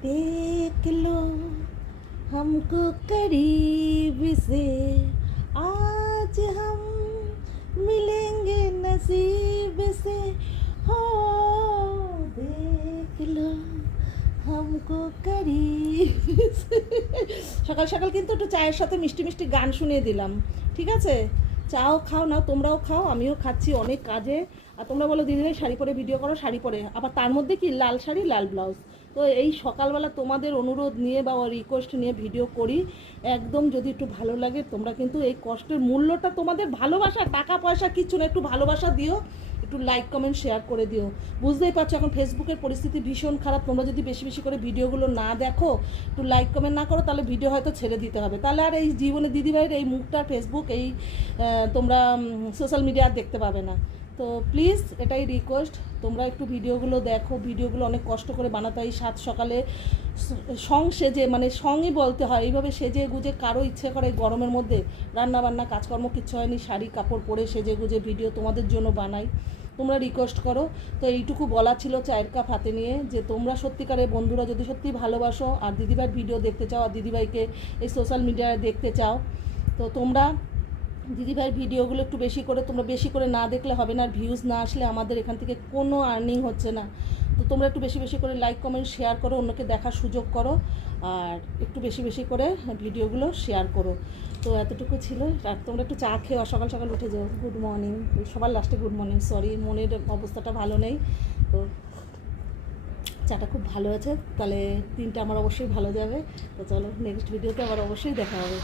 देख लो हमको करीब से, आज हम मिलेंगे नसीब से, हो देख लो हमको करीब से। সকাল সকাল কিন্তু একটু চায়ের সাথে মিষ্টি মিষ্টি গান শুনিয়ে দিলাম, ঠিক আছে? চাও খাও না, তোমরাও খাও, আমিও খাচ্ছি অনেক কাজে। আর তোমরা বলো দিদিভাই শাড়ি পরে ভিডিও করো, শাড়ি পরে আবার তার মধ্যে কি লাল শাড়ি লাল ব্লাউজ। তো এই সকালবেলা তোমাদের অনুরোধ নিয়ে বা রিকোয়েস্ট নিয়ে ভিডিও করি। একদম যদি একটু ভালো লাগে, তোমরা কিন্তু এই কষ্টের মূল্যটা তোমাদের ভালোবাসা, টাকা পয়সা কিচ্ছু না, একটু ভালোবাসা দিও, একটু লাইক কমেন্ট শেয়ার করে দিও। বুঝতেই পারছো এখন ফেসবুকের পরিস্থিতি ভীষণ খারাপ। তোমরা যদি বেশি বেশি করে ভিডিওগুলো না দেখো, একটু লাইক কমেন্ট না করো, তাহলে ভিডিও হয়তো ছেড়ে দিতে হবে। তাহলে আর এই জীবনে দিদিভাইয়ের এই মুখটা ফেসবুক এই তোমরা সোশ্যাল মিডিয়া দেখতে পাবে না। তো প্লিজ এটাই রিকোয়েস্ট, তোমরা একটু ভিডিওগুলো দেখো। ভিডিওগুলো অনেক কষ্ট করে বানাতে হয়। সাত সকালে সং সেজে, মানে সঙ্গই বলতে হয়, এইভাবে সেজে গুজে কারো ইচ্ছে করে গরমের মধ্যে রান্না বান্না কাজকর্ম কিচ্ছু হয়নি, শাড়ি কাপড় পরে সেজে গুজে ভিডিও তোমাদের জন্য বানাই, তোমরা রিকোয়েস্ট করো। তো এইটুকু বলা ছিল চায়ের কাপ হাতে নিয়ে, যে তোমরা সত্যিকারের বন্ধুরা যদি সত্যি ভালোবাসো আর দিদিভাইয়ের ভিডিও দেখতে চাও আর দিদিভাইকে এই সোশ্যাল মিডিয়ায় দেখতে চাও, তো তোমরা দিদিভাইয়ের ভিডিওগুলো একটু বেশি করে, তোমরা বেশি করে না দেখলে হবে না। আর ভিউজ না আসলে আমাদের এখান থেকে কোনো আর্নিং হচ্ছে না। তো তোমরা একটু বেশি বেশি করে লাইক কমেন্ট শেয়ার করো, অন্যকে দেখার সুযোগ করো, আর একটু বেশি বেশি করে ভিডিওগুলো শেয়ার করো। তো এতটুকু ছিল। আর তোমরা একটু চা খেয়ে সকাল সকাল উঠে যাও। গুড মর্নিং, সবার লাস্টে গুড মর্নিং, সরি মনের অবস্থাটা ভালো নেই। তো চাটা খুব ভালো আছে, তাহলে দিনটা আমার অবশ্যই ভালো যাবে। তো চলো নেক্সট ভিডিওতে আবার অবশ্যই দেখা হবে।